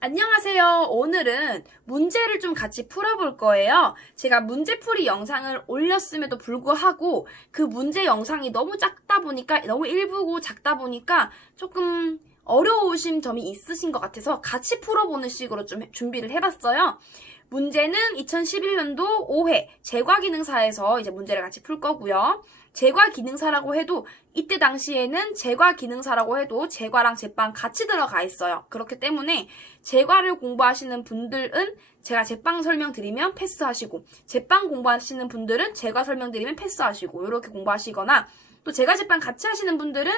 안녕하세요. 오늘은 문제를 좀 같이 풀어볼 거예요. 제가 문제풀이 영상을 올렸음에도 불구하고 그 문제 영상이 너무 작다 보니까, 너무 일부고 작다 보니까 조금 어려우신 점이 있으신 것 같아서 같이 풀어보는 식으로 좀 준비를 해봤어요. 문제는 2011년도 5회 제과기능사에서 이제 문제를 같이 풀 거고요. 제과기능사라고 해도 이때 당시에는 제과기능사라고 해도 제과랑 제빵 같이 들어가 있어요. 그렇기 때문에 제과를 공부하시는 분들은 제가 제빵 설명드리면 패스하시고, 제빵 공부하시는 분들은 제과 설명드리면 패스하시고, 이렇게 공부하시거나, 또 제과 제빵 같이 하시는 분들은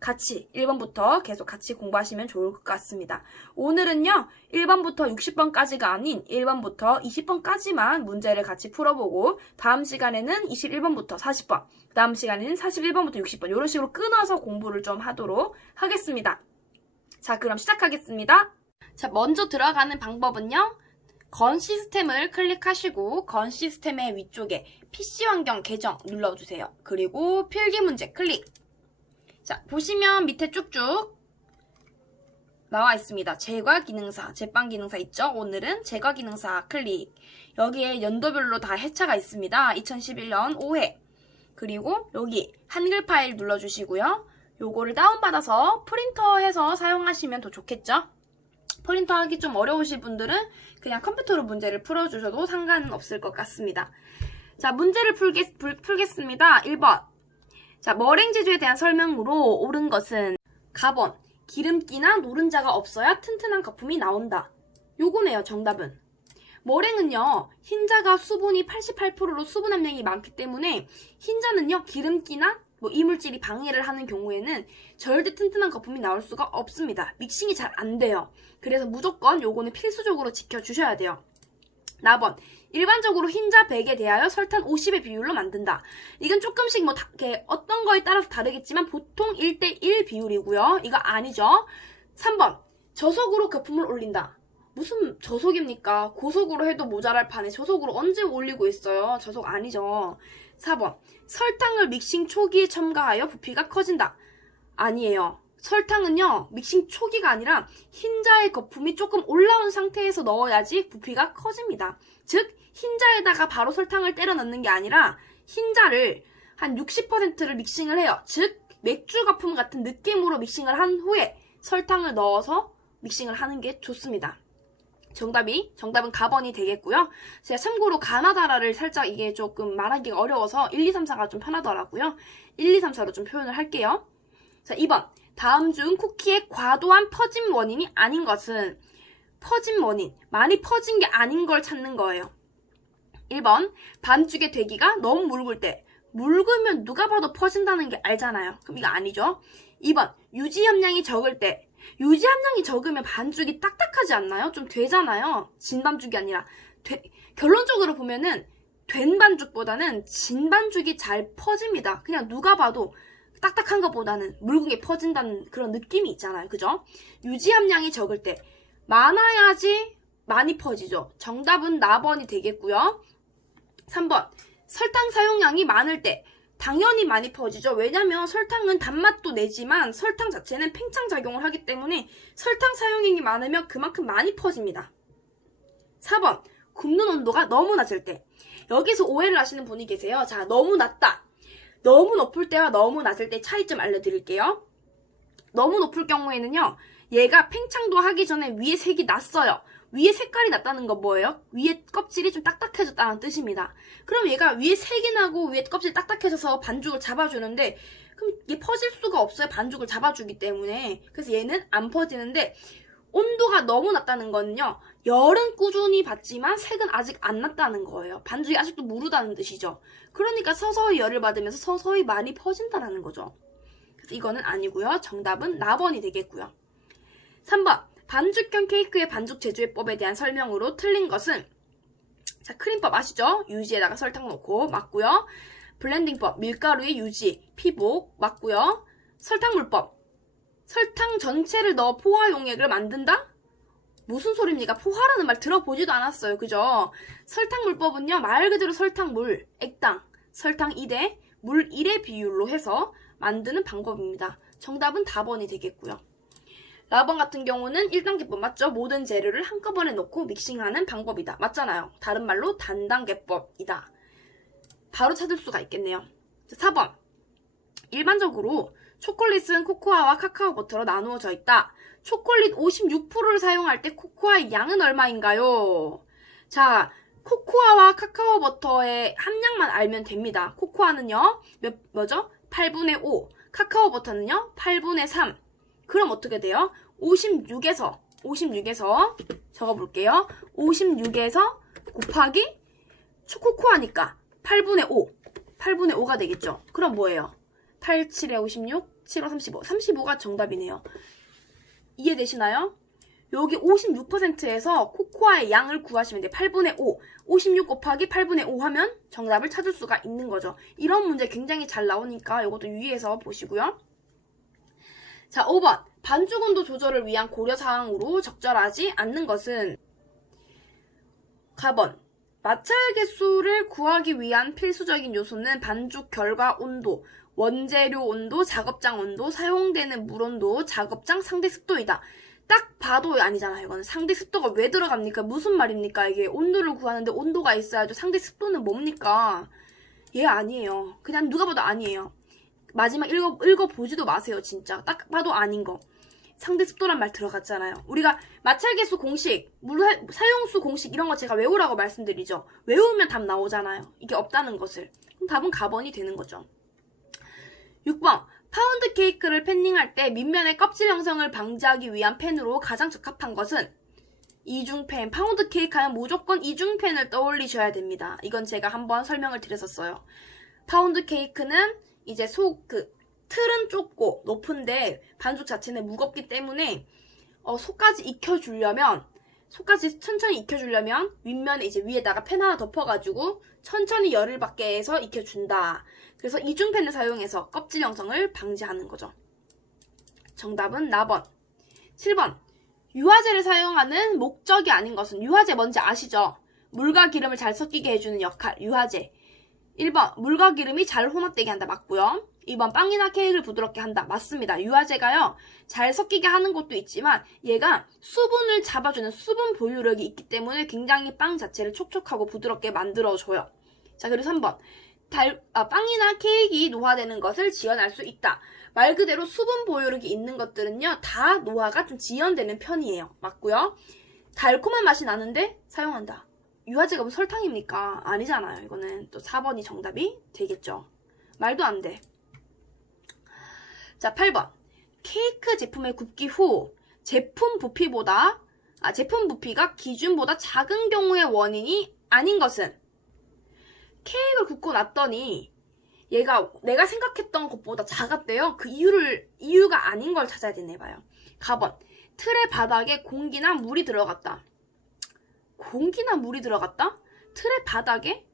같이 1번부터 계속 같이 공부하시면 좋을 것 같습니다. 오늘은요 1번부터 60번까지가 아닌 1번부터 20번까지만 문제를 같이 풀어보고, 다음 시간에는 21번부터 40번, 다음 시간에는 41번부터 60번 이런 식으로 끊어서 공부를 좀 하도록 하겠습니다. 자, 그럼 시작하겠습니다. 자, 먼저 들어가는 방법은요, 건 시스템을 클릭하시고 건 시스템의 위쪽에 PC 환경 계정 눌러주세요. 그리고 필기 문제 클릭. 자, 보시면 밑에 쭉쭉 나와 있습니다. 제과기능사, 제빵기능사 있죠? 오늘은 제과기능사 클릭. 여기에 연도별로 다 해차가 있습니다. 2011년 5회. 그리고 여기 한글 파일 눌러주시고요. 요거를 다운받아서 프린터해서 사용하시면 더 좋겠죠? 프린터 하기 좀 어려우실 분들은 그냥 컴퓨터로 문제를 풀어주셔도 상관은 없을 것 같습니다. 자, 문제를 풀겠습니다. 1번. 자, 머랭제조에 대한 설명으로 옳은 것은 가번, 기름기나 노른자가 없어야 튼튼한 거품이 나온다. 요거네요, 정답은. 머랭은요, 흰자가 수분이 88%로 수분 함량이 많기 때문에 흰자는요, 기름기나 이물질이 방해를 하는 경우에는 절대 튼튼한 거품이 나올 수가 없습니다. 믹싱이 잘 안 돼요. 그래서 무조건 요거는 필수적으로 지켜주셔야 돼요. 나번, 일반적으로 흰자 100에 대하여 설탕 50의 비율로 만든다. 이건 조금씩 어떤 거에 따라서 다르겠지만 보통 1대1 비율이고요. 이거 아니죠. 3번, 저속으로 거품을 올린다. 무슨 저속입니까? 고속으로 해도 모자랄 판에 저속으로 언제 올리고 있어요? 저속 아니죠. 4번, 설탕을 믹싱 초기에 첨가하여 부피가 커진다. 아니에요. 설탕은요, 믹싱 초기가 아니라 흰자의 거품이 조금 올라온 상태에서 넣어야지 부피가 커집니다. 즉, 흰자에다가 바로 설탕을 때려 넣는 게 아니라 흰자를 한 60%를 믹싱을 해요. 즉, 맥주 거품 같은 느낌으로 믹싱을 한 후에 설탕을 넣어서 믹싱을 하는 게 좋습니다. 정답은 가번이 되겠고요. 제가 참고로 가나다라를 살짝 이게 조금 말하기가 어려워서 1, 2, 3, 4가 좀 편하더라고요. 1, 2, 3, 4로 좀 표현을 할게요. 자, 2번. 다음 중 쿠키의 과도한 퍼짐 원인이 아닌 것은, 퍼짐 원인, 많이 퍼진 게 아닌 걸 찾는 거예요. 1번, 반죽의 되기가 너무 묽을 때. 묽으면 누가 봐도 퍼진다는 게 알잖아요. 그럼 이거 아니죠. 2번, 유지 함량이 적을 때. 유지 함량이 적으면 반죽이 딱딱하지 않나요? 좀 되잖아요. 진 반죽이 아니라. 결론적으로 보면은 된 반죽보다는 진 반죽이 잘 퍼집니다. 그냥 누가 봐도 딱딱한 것보다는 묽은 게 퍼진다는 그런 느낌이 있잖아요. 그죠? 유지 함량이 적을 때 많아야지 많이 퍼지죠. 정답은 나번이 되겠고요. 3번, 설탕 사용량이 많을 때 당연히 많이 퍼지죠. 왜냐면 설탕은 단맛도 내지만 설탕 자체는 팽창작용을 하기 때문에 설탕 사용량이 많으면 그만큼 많이 퍼집니다. 4번, 굽는 온도가 너무 낮을 때. 여기서 오해를 하시는 분이 계세요. 자, 너무 낮다. 너무 높을 때와 너무 낮을 때 차이점 알려드릴게요. 너무 높을 경우에는요, 얘가 팽창도 하기 전에 위에 색이 났어요. 위에 색깔이 났다는 건 뭐예요? 위에 껍질이 좀 딱딱해졌다는 뜻입니다. 그럼 얘가 위에 색이 나고 위에 껍질이 딱딱해져서 반죽을 잡아주는데, 그럼 얘 퍼질 수가 없어요. 반죽을 잡아주기 때문에. 그래서 얘는 안 퍼지는데, 온도가 너무 낮다는 거는요, 열은 꾸준히 받지만 색은 아직 안 났다는 거예요. 반죽이 아직도 무르다는 뜻이죠. 그러니까 서서히 열을 받으면서 서서히 많이 퍼진다는 거죠. 그래서 이거는 아니고요. 정답은 나번이 되겠고요. 3번, 반죽형 케이크의 반죽 제조법에 대한 설명으로 틀린 것은, 자, 크림법 아시죠? 유지에다가 설탕 넣고 맞고요. 블렌딩법, 밀가루의 유지, 피복 맞고요. 설탕물법, 설탕 전체를 넣어 포화 용액을 만든다? 무슨 소리입니까? 포화라는 말 들어보지도 않았어요. 그죠? 설탕물법은요, 말 그대로 설탕물, 액당, 설탕 2대, 물 1의 비율로 해서 만드는 방법입니다. 정답은 다번이 되겠고요. 라번 같은 경우는 1단계법 맞죠? 모든 재료를 한꺼번에 넣고 믹싱하는 방법이다. 맞잖아요. 다른 말로 단단계법이다. 바로 찾을 수가 있겠네요. 4번. 일반적으로 초콜릿은 코코아와 카카오 버터로 나누어져 있다. 초콜릿 56%를 사용할 때 코코아의 양은 얼마인가요? 자, 코코아와 카카오 버터의 함량만 알면 됩니다. 코코아는요, 뭐죠? 8분의 5. 카카오 버터는요, 8분의 3. 그럼 어떻게 돼요? 56에서 적어볼게요. 56에서 곱하기 코코아니까 8분의 5. 8분의 5가 되겠죠? 그럼 뭐예요? 8, 7에 56, 7, 5, 35. 35가 정답이네요. 이해되시나요? 여기 56%에서 코코아의 양을 구하시면 돼요. 8분의 5. 56 곱하기 8분의 5 하면 정답을 찾을 수가 있는 거죠. 이런 문제 굉장히 잘 나오니까 이것도 유의해서 보시고요. 자, 5번. 반죽 온도 조절을 위한 고려사항으로 적절하지 않는 것은 가번. 마찰 개수를 구하기 위한 필수적인 요소는 반죽 결과 온도, 원재료 온도, 작업장 온도, 사용되는 물 온도, 작업장 상대 습도이다. 딱 봐도 아니잖아요. 이거는 상대 습도가 왜 들어갑니까? 무슨 말입니까? 이게 온도를 구하는데 온도가 있어야죠. 상대 습도는 뭡니까? 얘 아니에요. 그냥 누가 봐도 아니에요. 마지막 읽어보지도 마세요. 진짜. 딱 봐도 아닌 거. 상대 습도란 말 들어갔잖아요. 우리가 마찰계수 공식, 물 사용수 공식 이런 거 제가 외우라고 말씀드리죠. 외우면 답 나오잖아요. 이게 없다는 것을. 그럼 답은 가번이 되는 거죠. 6번. 파운드 케이크를 팬닝할 때 밑면의 껍질 형성을 방지하기 위한 팬으로 가장 적합한 것은 이중팬. 파운드 케이크 하면 무조건 이중팬을 떠올리셔야 됩니다. 이건 제가 한번 설명을 드렸었어요. 파운드 케이크는 이제 틀은 좁고 높은데 반죽 자체는 무겁기 때문에 속까지 천천히 익혀주려면 윗면에 이제 위에다가 팬 하나 덮어가지고 천천히 열을 받게 해서 익혀준다. 그래서 이중팬을 사용해서 껍질 형성을 방지하는 거죠. 정답은 나번. 7번. 유화제를 사용하는 목적이 아닌 것은 유화제 뭔지 아시죠? 물과 기름을 잘 섞이게 해주는 역할, 유화제. 1번. 물과 기름이 잘 혼합되게 한다. 맞고요. 2번. 빵이나 케이크를 부드럽게 한다. 맞습니다. 유화제가요. 잘 섞이게 하는 것도 있지만 얘가 수분을 잡아주는 수분 보유력이 있기 때문에 굉장히 빵 자체를 촉촉하고 부드럽게 만들어줘요. 자, 그리고 3번. 빵이나 케이크가 노화되는 것을 지연할 수 있다. 말 그대로 수분 보유력이 있는 것들은요. 다 노화가 좀 지연되는 편이에요. 맞고요. 달콤한 맛이 나는데 사용한다. 유화제가 무슨 설탕입니까? 아니잖아요. 이거는 또 4번이 정답이 되겠죠. 말도 안 돼. 자, 8번. 케이크 제품의 굽기 후 제품 부피가 기준보다 작은 경우의 원인이 아닌 것은 케이크를 굽고 났더니 얘가 내가 생각했던 것보다 작았대요. 그 이유가 아닌 걸 찾아야 되네 봐요. 가번. 틀의 바닥에 공기나 물이 들어갔다. 공기나 물이 들어갔다? 틀의 바닥에?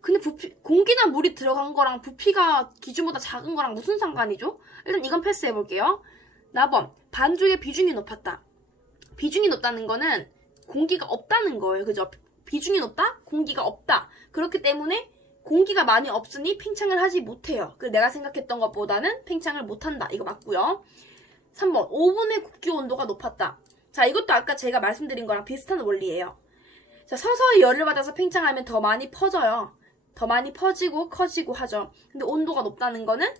근데 공기나 물이 들어간 거랑 부피가 기준보다 작은 거랑 무슨 상관이죠? 일단 이건 패스해볼게요. 나번. 반죽의 비중이 높았다. 비중이 높다는 거는 공기가 없다는 거예요. 그죠? 비중이 높다? 공기가 없다. 그렇기 때문에 공기가 많이 없으니 팽창을 하지 못해요. 내가 생각했던 것보다는 팽창을 못한다. 이거 맞고요. 3번. 오븐의 굽기 온도가 높았다. 자, 이것도 아까 제가 말씀드린 거랑 비슷한 원리예요. 자, 서서히 열을 받아서 팽창하면 더 많이 퍼져요. 더 많이 퍼지고 커지고 하죠. 근데 온도가 높다는 거는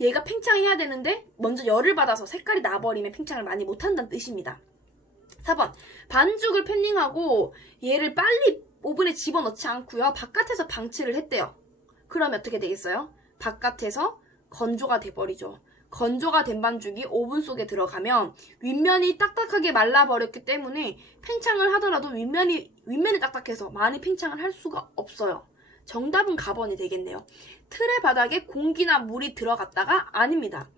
얘가 팽창해야 되는데 먼저 열을 받아서 색깔이 나버리면 팽창을 많이 못한다는 뜻입니다. 4번. 반죽을 팬닝하고 얘를 빨리 오븐에 집어넣지 않고요. 바깥에서 방치를 했대요. 그러면 어떻게 되겠어요? 바깥에서 건조가 돼버리죠. 건조가 된 반죽이 오븐 속에 들어가면 윗면이 딱딱하게 말라버렸기 때문에 팽창을 하더라도 윗면이 딱딱해서 많이 팽창을 할 수가 없어요. 정답은 가번이 되겠네요. 틀의 바닥에 공기나 물이 들어갔다가 아닙니다.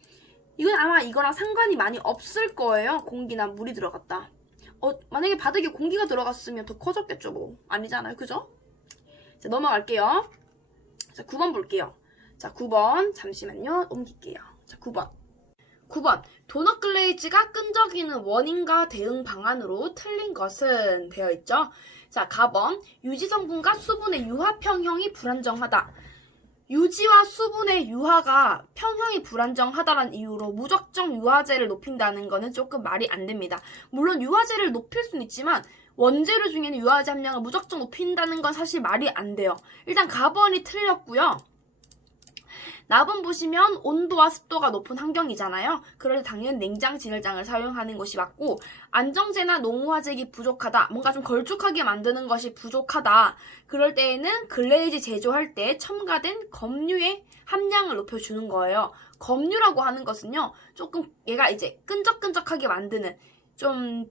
이건 아마 이거랑 상관이 많이 없을 거예요. 공기나 물이 들어갔다. 만약에 바닥에 공기가 들어갔으면 더 커졌겠죠, 뭐. 아니잖아요. 그죠? 자, 넘어갈게요. 자, 9번 볼게요. 자, 9번. 잠시만요. 옮길게요. 자, 9번. 도넛 글레이즈가 끈적이는 원인과 대응 방안으로 틀린 것은 되어 있죠. 자, 가번. 유지 성분과 수분의 융합 형형이 불안정하다. 유지와 수분의 유화가 평형이 불안정하다는 이유로 무작정 유화제를 높인다는 거는 조금 말이 안 됩니다. 물론 유화제를 높일 수는 있지만 원재료 중에는 유화제 함량을 무작정 높인다는 건 사실 말이 안 돼요. 일단 가번이 틀렸고요. 나번 보시면 온도와 습도가 높은 환경이잖아요. 그럴 때 당연히 냉장 진열장을 사용하는 것이 맞고, 안정제나 농후화제기 부족하다, 뭔가 좀 걸쭉하게 만드는 것이 부족하다, 그럴 때에는 글레이즈 제조할 때 첨가된 검류의 함량을 높여주는 거예요. 검류라고 하는 것은요, 조금 얘가 이제 끈적끈적하게 만드는, 좀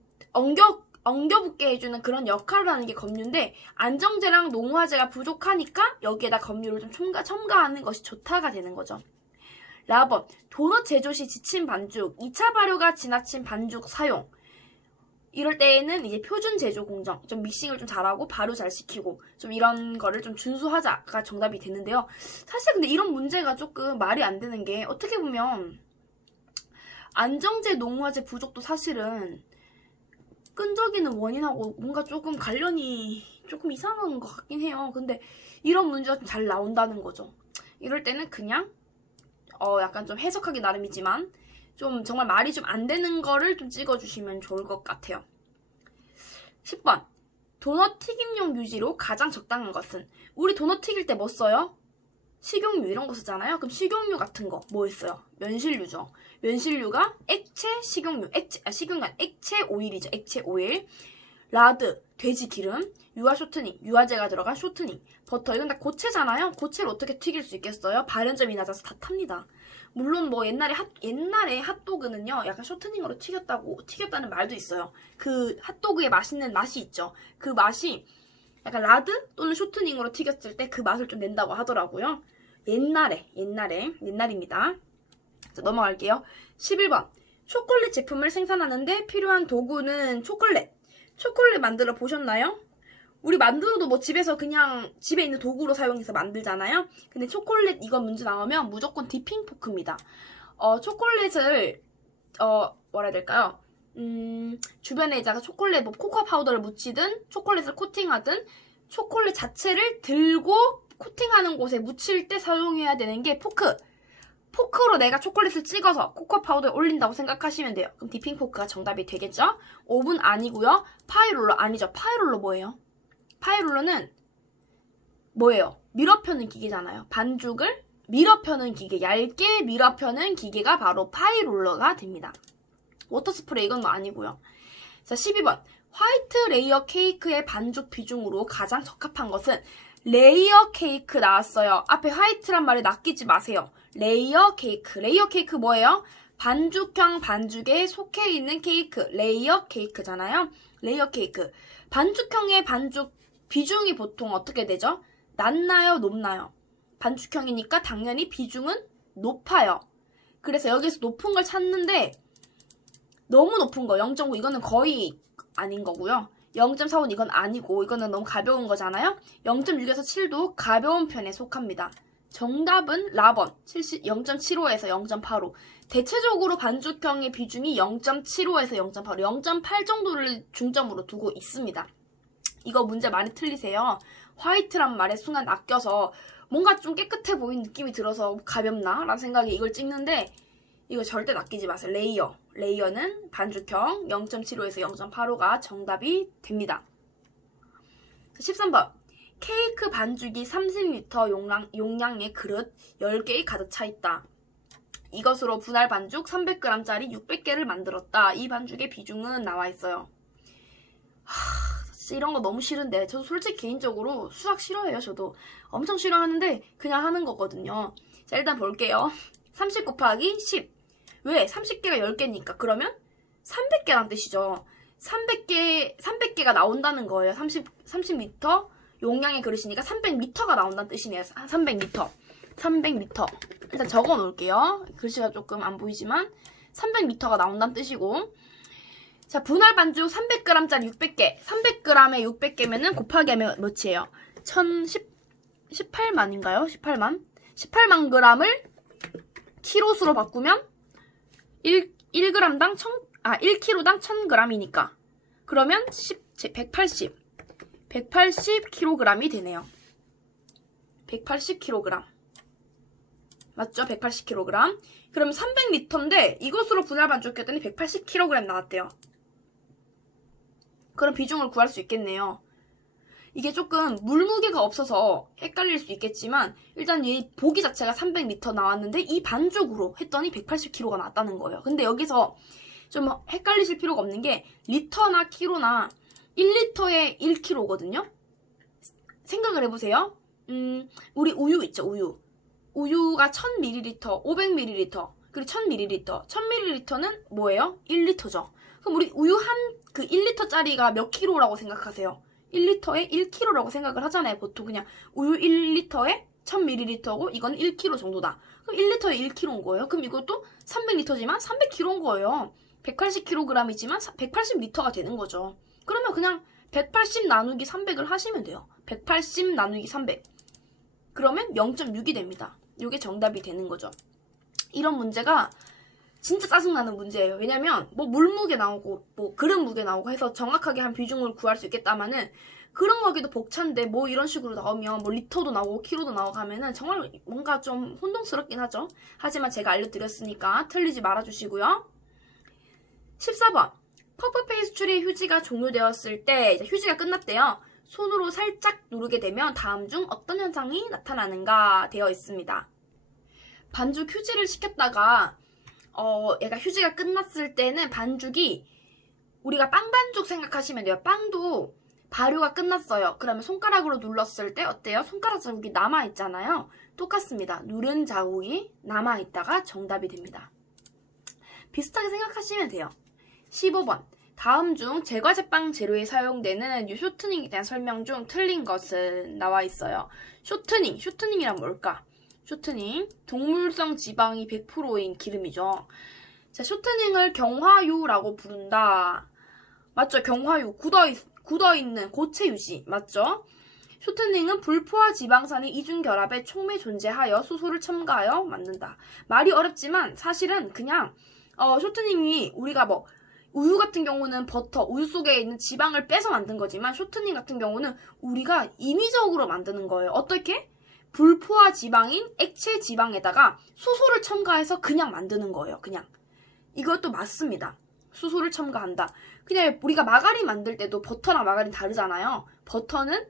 엉겨붙게 해주는 그런 역할을 하는 게 검류인데, 안정제랑 농후화제가 부족하니까 여기에다 검류를 좀 첨가하는 것이 좋다가 되는 거죠. 라번, 도넛 제조 시 지친 반죽, 2차 발효가 지나친 반죽 사용. 이럴 때에는 이제 표준 제조 공정, 좀 믹싱을 좀 잘하고 발효 잘 시키고 좀 이런 거를 좀 준수하자가 정답이 되는데요. 사실 근데 이런 문제가 조금 말이 안 되는 게, 어떻게 보면 안정제, 농후화제 부족도 사실은 끈적이는 원인하고 뭔가 조금 관련이 조금 이상한 것 같긴 해요. 근데 이런 문제가 좀 잘 나온다는 거죠. 이럴 때는 그냥 약간 좀 해석하기 나름이지만 좀 정말 말이 좀 안 되는 거를 좀 찍어주시면 좋을 것 같아요. 10번, 도넛 튀김용 유지로 가장 적당한 것은? 우리 도넛 튀길 때 뭐 써요? 식용유 이런 거 쓰잖아요. 그럼 식용유 같은 거 뭐 있어요? 면실유죠. 면실유가 액체 식용유, 액체 오일이죠. 액체 오일. 라드, 돼지 기름, 유화 쇼트닝, 유화제가 들어간 쇼트닝, 버터, 이건 다 고체잖아요. 고체를 어떻게 튀길 수 있겠어요? 발연점이 낮아서 다 탑니다. 물론 뭐 옛날에 핫도그는요, 약간 쇼트닝으로 튀겼다는 말도 있어요. 그 핫도그의 맛있는 맛이 있죠. 그 맛이 약간 라드 또는 쇼트닝으로 튀겼을 때 그 맛을 좀 낸다고 하더라고요. 옛날입니다. 자, 넘어갈게요. 11번. 초콜릿 제품을 생산하는데 필요한 도구는 초콜릿 만들어 보셨나요? 우리 만두도 뭐 집에서 그냥 집에 있는 도구로 사용해서 만들잖아요. 근데 초콜릿 이거 문제 나오면 무조건 디핑 포크입니다. 초콜릿을 뭐라 해야 될까요? 주변에다가 초콜릿, 뭐 코코아 파우더를 묻히든 초콜릿을 코팅하든 초콜릿 자체를 들고 코팅하는 곳에 묻힐 때 사용해야 되는 게 포크. 포크로 내가 초콜릿을 찍어서 코코아 파우더에 올린다고 생각하시면 돼요. 그럼 디핑 포크가 정답이 되겠죠? 오븐 아니고요. 파이롤러 아니죠. 파이롤러 뭐예요? 파이롤러는 뭐예요? 밀어펴는 기계잖아요. 반죽을 밀어펴는 기계, 얇게 밀어펴는 기계가 바로 파이롤러가 됩니다. 워터 스프레이 이건 뭐 아니고요. 자, 12번. 화이트 레이어 케이크의 반죽 비중으로 가장 적합한 것은? 레이어 케이크 나왔어요. 앞에 화이트란 말에 낚이지 마세요. 레이어 케이크 뭐예요? 반죽형 반죽에 속해 있는 케이크, 레이어 케이크잖아요. 레이어 케이크. 반죽형의 반죽 비중이 보통 어떻게 되죠? 낮나요? 높나요? 반죽형이니까 당연히 비중은 높아요. 그래서 여기서 높은 걸 찾는데 너무 높은 거 0.9 이거는 거의 아닌 거고요. 0.45는 이건 아니고 이거는 너무 가벼운 거잖아요. 0.6에서 7도 가벼운 편에 속합니다. 정답은 라번 0.75에서 0.85. 대체적으로 반죽형의 비중이 0.75에서 0.85, 0.8 정도를 중점으로 두고 있습니다. 이거 문제 많이 틀리세요. 화이트란 말에 순간 낚여서 뭔가 좀 깨끗해 보이는 느낌이 들어서 가볍나? 라는 생각에 이걸 찍는데 이거 절대 낚이지 마세요. 레이어는 반죽형 0.75에서 0.85가 정답이 됩니다. 13번. 케이크 반죽이 30L 용량의 그릇 10개에 가득 차 있다. 이것으로 분할 반죽 300g짜리 600개를 만들었다. 이 반죽의 비중은 나와 있어요. 진짜 이런 거 너무 싫은데 저도 솔직히 개인적으로 수학 싫어해요. 저도 엄청 싫어하는데 그냥 하는 거거든요. 자, 일단 볼게요. 30 곱하기 10. 왜? 30개가 10개니까. 그러면 300개란 뜻이죠. 300개가 나온다는 거예요. 30m 용량의 그릇이니까 300m가 나온다는 뜻이네요. 300m. 일단 적어 놓을게요. 글씨가 조금 안 보이지만 300m가 나온다는 뜻이고. 자, 분할 반죽 300g짜리 600개. 300g에 600개면은 곱하기 하면 몇이에요? 18만인가요? 18만 g을 키로수로 바꾸면 1g당 1kg당 1000g이니까. 그러면 180kg이 되네요. 180kg. 맞죠? 180kg. 그럼 300L인데 이것으로 분할 반죽했더니 180kg 나왔대요. 그럼 비중을 구할 수 있겠네요. 이게 조금 물무게가 없어서 헷갈릴 수 있겠지만 일단 이 보기 자체가 300L 나왔는데 이 반죽으로 했더니 180kg가 나왔다는 거예요. 근데 여기서 좀 헷갈리실 필요가 없는 게 리터나 키로나 1리터에 1kg거든요. 생각을 해보세요. 우리 우유 있죠, 우유. 우유가 1000ml, 500ml, 그리고 1000ml. 1000ml는 뭐예요? 1리터죠. 그럼 우리 우유 그 1리터짜리가 몇 킬로라고 생각하세요? 1리터에 1kg라고 생각을 하잖아요. 보통 그냥 우유 1리터에 1000ml고 이건 1kg 정도다. 그럼 1리터에 1kg인 거예요. 그럼 이것도 300L지만 300kg인 거예요. 180kg이지만 180L가 되는 거죠. 그러면 그냥 180 나누기 300을 하시면 돼요. 180 나누기 300. 그러면 0.6이 됩니다. 이게 정답이 되는 거죠. 이런 문제가 진짜 짜증나는 문제예요. 왜냐면 뭐 물무게 나오고 뭐 그릇 무게 나오고 해서 정확하게 한 비중을 구할 수 있겠다마는 그런 거 하기도 벅찬데 뭐 이런 식으로 나오면 뭐 리터도 나오고 키로도 나오고 하면은 정말 뭔가 좀 혼동스럽긴 하죠. 하지만 제가 알려드렸으니까 틀리지 말아주시고요. 14번. 퍼프 페이스츄리 휴지가 종료되었을 때 이제 휴지가 끝났대요. 손으로 살짝 누르게 되면 다음 중 어떤 현상이 나타나는가 되어 있습니다. 반죽 휴지를 시켰다가 얘가 휴지가 끝났을 때는 반죽이 우리가 빵 반죽 생각하시면 돼요. 빵도 발효가 끝났어요. 그러면 손가락으로 눌렀을 때 어때요? 손가락 자국이 남아있잖아요. 똑같습니다. 누른 자국이 남아있다가 정답이 됩니다. 비슷하게 생각하시면 돼요. 15번. 다음 중 제과제빵 재료에 사용되는 이 쇼트닝에 대한 설명 중 틀린 것은 나와 있어요. 쇼트닝이란 뭘까? 쇼트닝, 동물성 지방이 100%인 기름이죠. 자, 쇼트닝을 경화유라고 부른다. 맞죠? 경화유, 굳어있는 고체 유지. 맞죠? 쇼트닝은 불포화 지방산이 이중 결합에 촉매 존재하여 수소를 첨가하여 만든다. 말이 어렵지만 사실은 그냥 쇼트닝이 우리가 뭐 우유 같은 경우는 우유 속에 있는 지방을 빼서 만든 거지만 쇼트닝 같은 경우는 우리가 임의적으로 만드는 거예요. 어떻게? 불포화 지방인 액체 지방에다가 수소를 첨가해서 그냥 만드는 거예요. 그냥. 이것도 맞습니다. 수소를 첨가한다. 그냥 우리가 마가린 만들 때도 버터랑 마가린 다르잖아요. 버터는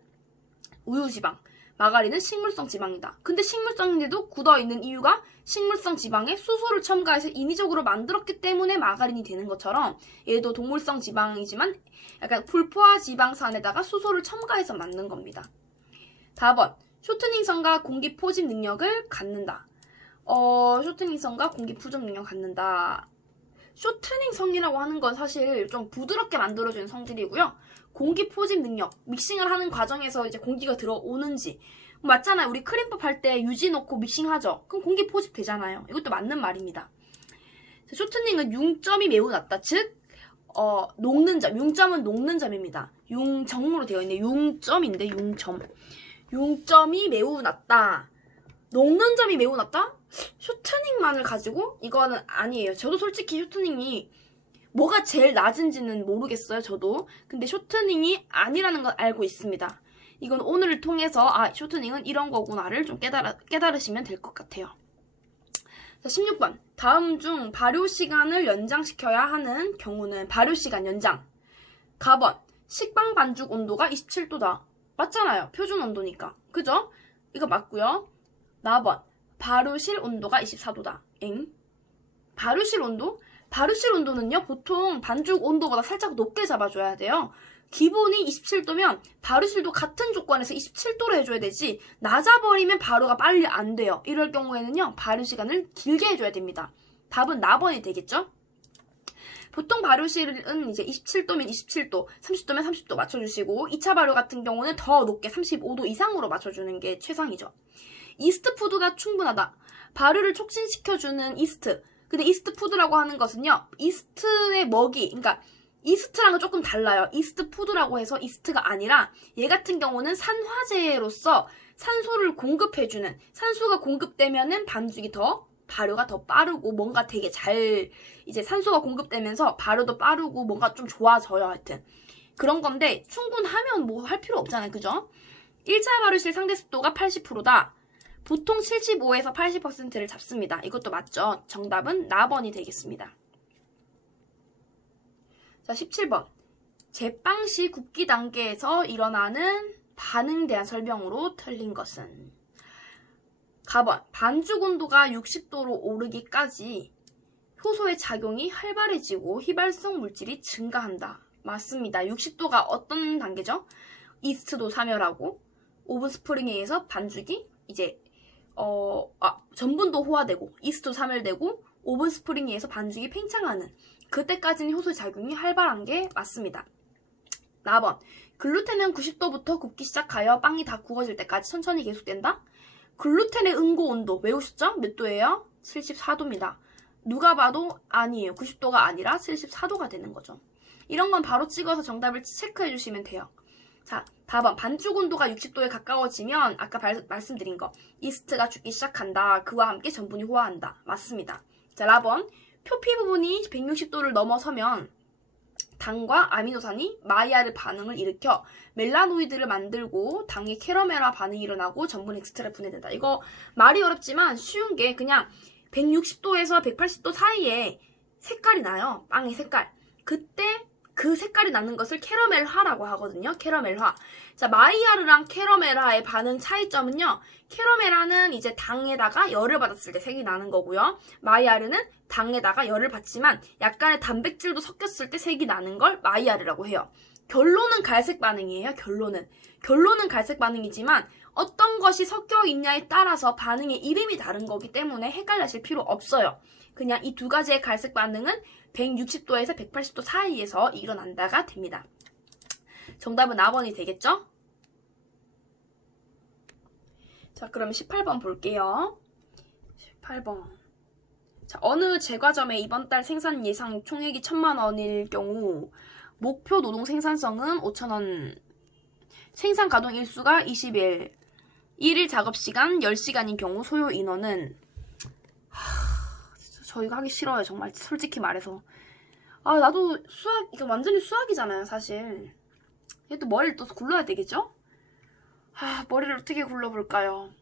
우유 지방, 마가린은 식물성 지방이다. 근데 식물성인데도 굳어있는 이유가 식물성 지방에 수소를 첨가해서 인위적으로 만들었기 때문에 마가린이 되는 것처럼 얘도 동물성 지방이지만 약간 불포화 지방산에다가 수소를 첨가해서 만든 겁니다. 4번. 쇼트닝성과 공기 포집 능력을 갖는다. 쇼트닝성과 공기 포집 능력을 갖는다. 쇼트닝성이라고 하는 건 사실 좀 부드럽게 만들어주는 성질이고요. 공기 포집 능력, 믹싱을 하는 과정에서 이제 공기가 들어오는지 맞잖아요. 우리 크림밥 할 때 유지 넣고 믹싱하죠. 그럼 공기 포집 되잖아요. 이것도 맞는 말입니다. 쇼트닝은 융점이 매우 낮다. 즉 녹는 점, 융점은 녹는 점입니다. 융정으로 되어 있네. 융점인데 융점. 융점이 매우 낮다. 녹는 점이 매우 낮다? 쇼트닝만을 가지고? 이거는 아니에요. 저도 솔직히 쇼트닝이 뭐가 제일 낮은지는 모르겠어요. 저도. 근데 쇼트닝이 아니라는 건 알고 있습니다. 이건 오늘을 통해서 쇼트닝은 이런 거구나를 좀 깨달으시면 될 것 같아요. 자, 16번. 다음 중 발효 시간을 연장시켜야 하는 경우는 발효 시간 연장. 가번. 식빵 반죽 온도가 27도다. 맞잖아요. 표준 온도니까. 그죠? 이거 맞고요. 나번. 발효실 온도가 24도다. 발효실 온도? 발효실 온도는요, 보통 반죽 온도보다 살짝 높게 잡아줘야 돼요. 기본이 27도면 발효실도 같은 조건에서 27도로 해줘야 되지, 낮아버리면 발효가 빨리 안 돼요. 이럴 경우에는요, 발효 시간을 길게 해줘야 됩니다. 답은 나번이 되겠죠? 보통 발효실은 이제 27도면 27도, 30도면 30도 맞춰주시고 2차 발효 같은 경우는 더 높게 35도 이상으로 맞춰주는 게 최상이죠. 이스트 푸드가 충분하다. 발효를 촉진시켜주는 이스트. 근데 이스트 푸드라고 하는 것은요, 이스트의 먹이, 그러니까 이스트랑은 조금 달라요. 이스트 푸드라고 해서 이스트가 아니라 얘 같은 경우는 산화제로서 산소를 공급해주는, 산소가 공급되면은 반죽이 발효가 더 빠르고 뭔가 되게 이제 산소가 공급되면서 발효도 빠르고 뭔가 좀 좋아져요. 하여튼 그런 건데 충분하면 뭐 할 필요 없잖아요. 그죠? 1차 발효실 상대 습도가 80%다. 보통 75에서 80%를 잡습니다. 이것도 맞죠? 정답은 나번이 되겠습니다. 자, 17번. 제빵 시 굽기 단계에서 일어나는 반응에 대한 설명으로 틀린 것은? 가번. 반죽 온도가 60도로 오르기까지 효소의 작용이 활발해지고 휘발성 물질이 증가한다. 맞습니다. 60도가 어떤 단계죠? 이스트도 사멸하고 오븐 스프링에 의해서 반죽이 이제 전분도 호화되고 이스트도 사멸되고 오븐 스프링에 의해서 반죽이 팽창하는 그때까지는 효소의 작용이 활발한 게 맞습니다. 4번. 글루텐은 90도부터 굽기 시작하여 빵이 다 구워질 때까지 천천히 계속된다. 글루텐의 응고 온도 외우셨죠? 몇 도예요? 74도입니다. 누가 봐도 아니에요. 90도가 아니라 74도가 되는 거죠. 이런 건 바로 찍어서 정답을 체크해 주시면 돼요. 자, 4번. 반죽 온도가 60도에 가까워지면 아까 말씀드린 거 이스트가 죽기 시작한다. 그와 함께 전분이 호화한다. 맞습니다. 자, 4번. 표피 부분이 160도를 넘어서면 당과 아미노산이 마이야르 반응을 일으켜 멜라노이드를 만들고 당의 캐러멜화 반응이 일어나고 전분 엑스트라 분해된다. 이거 말이 어렵지만 쉬운 게 그냥 160도에서 180도 사이에 색깔이 나요. 빵의 색깔. 그때 그 색깔이 나는 것을 캐러멜화라고 하거든요. 캐러멜화. 자, 마이야르랑 캐러멜화의 반응 차이점은요. 캐러멜화는 이제 당에다가 열을 받았을 때 색이 나는 거고요. 마이야르는 당에다가 열을 받지만 약간의 단백질도 섞였을 때 색이 나는 걸 마이야르라고 해요. 결론은 갈색 반응이에요. 결론은 갈색 반응이지만 어떤 것이 섞여 있냐에 따라서 반응의 이름이 다른 거기 때문에 헷갈리실 필요 없어요. 그냥 이 두 가지의 갈색 반응은 160도에서 180도 사이에서 일어난다가 됩니다. 정답은 4번이 되겠죠? 자, 그럼 18번 볼게요. 18번. 자, 어느 제과점의 이번 달 생산 예상 총액이 1,000만 원일 경우 목표 노동 생산성은 5,000원, 생산 가동 일수가 20일, 1일 작업 시간 10시간인 경우 소요 인원은 저 이거 하기 싫어요. 정말 솔직히 말해서. 나도 수학, 이거 완전히 수학이잖아요, 사실. 얘도 머리를 또 굴러야 되겠죠? 머리를 어떻게 굴러볼까요?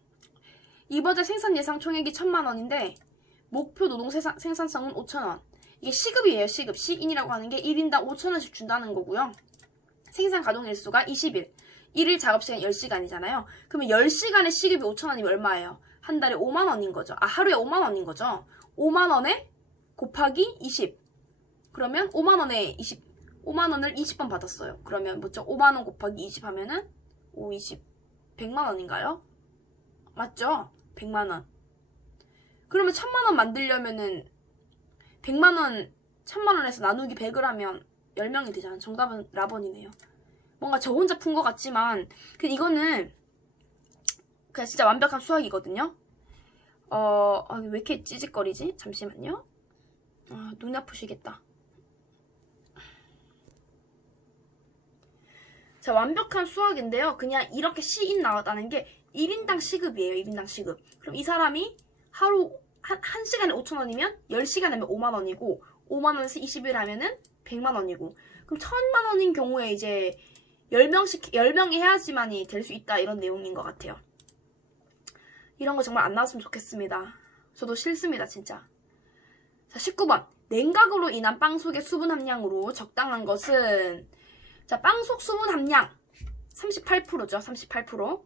이번 달 생산 예상 총액이 1,000만 원인데 목표 노동 생산성은 5,000원. 이게 시급이에요, 시급. 시인이라고 하는 게 1인당 5,000원씩 준다는 거고요. 생산 가동 일수가 20일. 1일 작업시간 10시간이잖아요. 그러면 10시간에 시급이 5,000원이면 얼마예요? 한 달에 5만 원인 거죠. 하루에 5만 원인 거죠. 5만 원에 곱하기 20. 그러면 5만 원에 5만 원을 20번 받았어요. 그러면 뭐죠? 5만 원 곱하기 20 하면은 5, 20, 100만 원인가요? 맞죠? 100만 원. 그러면 1,000만 원 만들려면은 100만 원, 1,000만 원에서 나누기 100을 하면 10명이 되잖아요. 정답은 라번이네요. 뭔가 저 혼자 푼 것 같지만 이거는 그냥 진짜 완벽한 수학이거든요. 왜 이렇게 찌직거리지? 잠시만요. 눈이 아프시겠다. 자, 완벽한 수학인데요. 그냥 이렇게 시인 나왔다는 게 1인당 시급이에요. 1인당 시급. 그럼 이 사람이 하루 1시간에 5,000원이면 10시간 하면 5만 원이고 5만 원에서 20일 하면은 100만 원이고 그럼 1,000만 원인 경우에 이제 10명이 해야지만이 될 수 있다 이런 내용인 것 같아요. 이런 거 정말 안 나왔으면 좋겠습니다. 저도 싫습니다, 진짜. 자, 19번. 냉각으로 인한 빵 속의 수분 함량으로 적당한 것은 자, 빵 속 수분 함량 38%죠. 38%.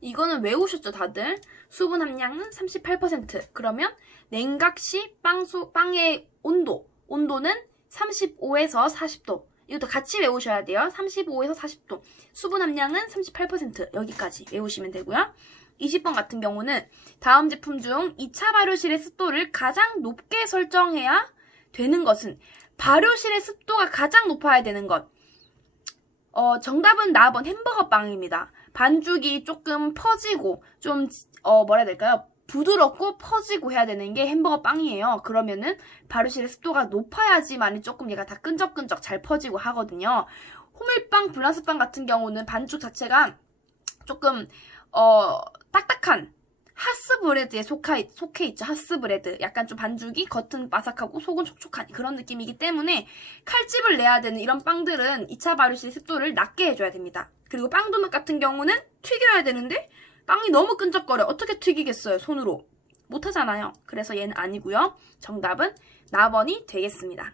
이거는 외우셨죠, 다들? 수분 함량은 38%. 그러면 냉각 시 빵의 온도는 35에서 40도. 이것도 같이 외우셔야 돼요. 35에서 40도. 수분 함량은 38%. 여기까지 외우시면 되고요. 20번 같은 경우는 다음 제품 중 2차 발효실의 습도를 가장 높게 설정해야 되는 것은 발효실의 습도가 가장 높아야 되는 것. 정답은 4번 햄버거 빵입니다. 반죽이 조금 퍼지고 좀 뭐라 해야 될까요? 부드럽고 퍼지고 해야 되는 게 햄버거 빵이에요. 그러면은 발효실의 습도가 높아야지만 조금 얘가 다 끈적끈적 잘 퍼지고 하거든요. 호밀빵, 블란스빵 같은 경우는 반죽 자체가 조금 딱딱한 하스브레드에 속해 있죠. 하스브레드. 약간 좀 반죽이 겉은 바삭하고 속은 촉촉한 그런 느낌이기 때문에 칼집을 내야 되는 이런 빵들은 2차 발효실 습도를 낮게 해줘야 됩니다. 그리고 빵도넛 같은 경우는 튀겨야 되는데 빵이 너무 끈적거려. 어떻게 튀기겠어요, 손으로. 못하잖아요. 그래서 얘는 아니고요. 정답은 나번이 되겠습니다.